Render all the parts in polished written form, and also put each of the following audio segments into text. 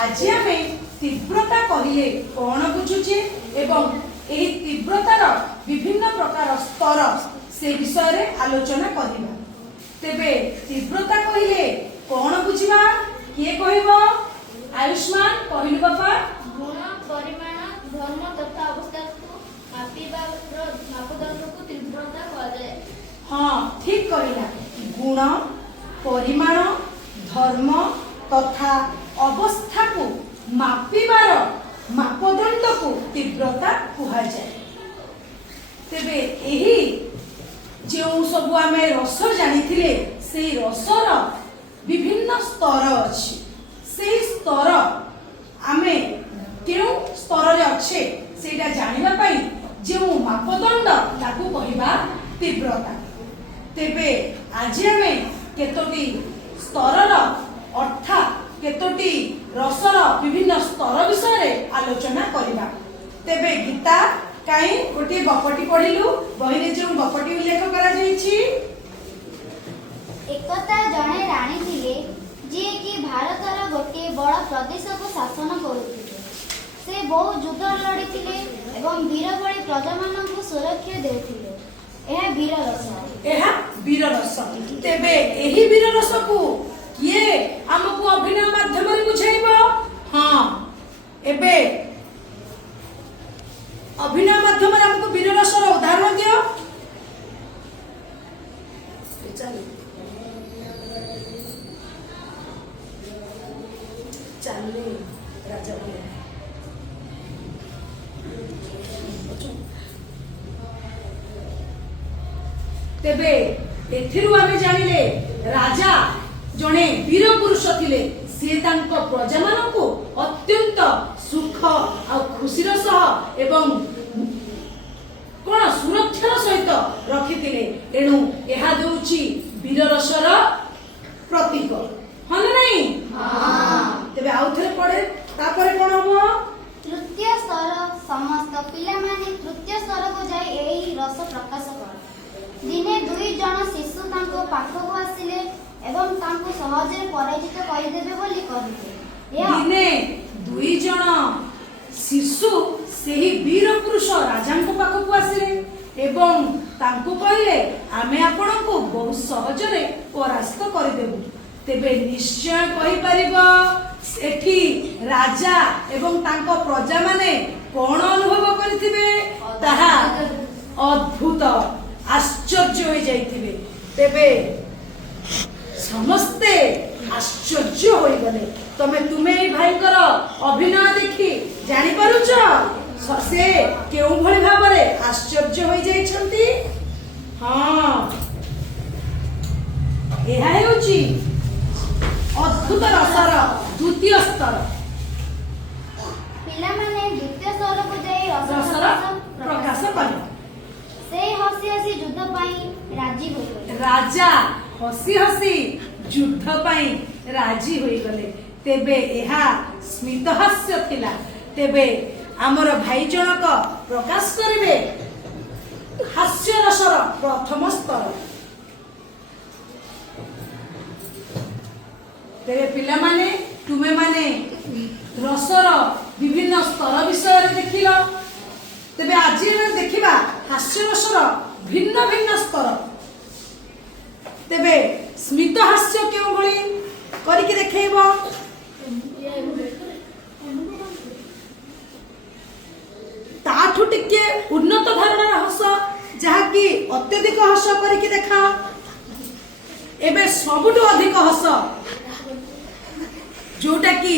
आज आम तीव्रता कहले कौन बुझुचे एवं एही तीव्रतार विभिन्न प्रकार स्तर से विषय रे आलोचना करिबा। तेबे तीव्रता कहले कौन बुझिबा किए कहबो? आयुष्मान कहलु बापा। गुण परिमाण धर्म तथा अवस्था को मापिबा मापदंड को तीव्रता कहले। हाँ ठीक कहला। गुण परिमाण धर्म तथा अवस्था को मापिबार मापदंड को तीव्रता कहा जाए। तेबे एही जो सब आमे रस जानिथिले से रसर विभिन्न स्तर अछि। से स्तर आमे केउ स्तर रे अच्छे सेटा जानिबा पई जो मापदंड ताकू कहिबा तीव्रता। तेबे आज आमे केतोटी स्तरर अर्थात केतोटी रसर विभिन्न स्तर विषय रे आलोचना करिबा। तेबे गीता काई गोटे गपटी पढिलु बही रे जो गपटी उल्लेख करा जाईछि। एकता जणे राणी थिले जे कि भारतर गोटे बड़ प्रदेश को शासन करुथिले। से बहु युद्ध लड़िथिले एवं वीर भली प्रजा माननकु सुरक्षा देथिले। एहा वीर रस। एहा वीर रस। तेबे एही वीर रस को किए हमकु अभिनय माध्यम रे बुझाइबो? हां एबे अभिनय माध्यम रे हमकु वीर रस रो उदाहरण दियो। चले राजा बोले तेबे एथिरु आमे जानिले राजा जणे वीर पुरुष थिले। से तांको प्रजा मानकु अत्यंत सुख आ खुशीर सह एवं कोन सुरक्षार सहित रखिथिले। एणु एहा दोउची वीर रसर प्रतीक। हन नहीं? हां तेबे आउथरे पड़े तापरे कोन हो? तृतीय स्तर समस्त पिला माने तृतीय स्तर को जाई एही रस प्रकाश कर। दिने दुई जन शिशु तांको पाखको आसिले एवं तांको सहजरे पराजित करिदेबे बोली कहिले। दिने दुई जन शिशु सेही वीर पुरुष राजांको पाखको आसिले एवं तांको कहले आमे आपणको बहुत सहजरे परास्त करिदेबु। तेबे निश्चय कहि परिबो एठी राजा एवं तांको प्रजा माने कोन अनुभव करिथिबे? ताहा अद्भुत आश्चर्य हो जाइथिबे। तेबे समस्ते आश्चर्य होई गले। तुमे भाई कर अभिनय देखि जानि पारुछ से केउ भली भाबरे आश्चर्य होई जाइछंती। हां एहा हेउची अद्भुत रसर द्वितीय स्तर। पिला माने द्वितीय स्तर को जाई रसर प्रकाश कर। से हसी हसी युद्ध पाई राजी होई गले। राजा हसी हसी युद्ध पाई राजी होई गले। तेबे एहा स्मित हास्य थिला। तेबे हमर भाई जनक प्रकाश करिवे हास्य रसर प्रथम स्तर। तेरे पिला माने तुमे माने रसर विभिन्न स्तर विषय रे देखिलो। तेबे आज देखिबा हास्य रसर भिन्न भिन्न स्तर। तेबे स्मित हास्य केउ भली करिके देखैबो? ताठु टिके उन्नत धारणार हस जहा कि अत्यधिक हस करिके देखा। एबे सबुटु अधिक हस जोटा कि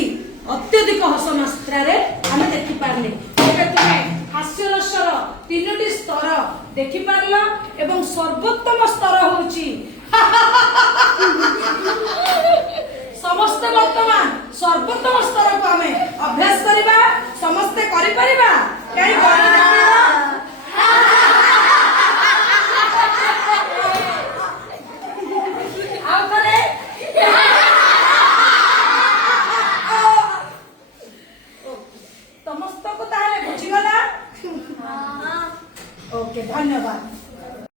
अत्यधिक हस मात्रा रे हम देखि पारले। एबे तुमे हास्य रसर तीनोटी स्तर देखि पारला एवं सर्वोत्तम स्तर होउची समस्त वर्तमान सर्वोत्तम स्तर को हमें अभ्यास करिबा। समस्ते करि परिबा।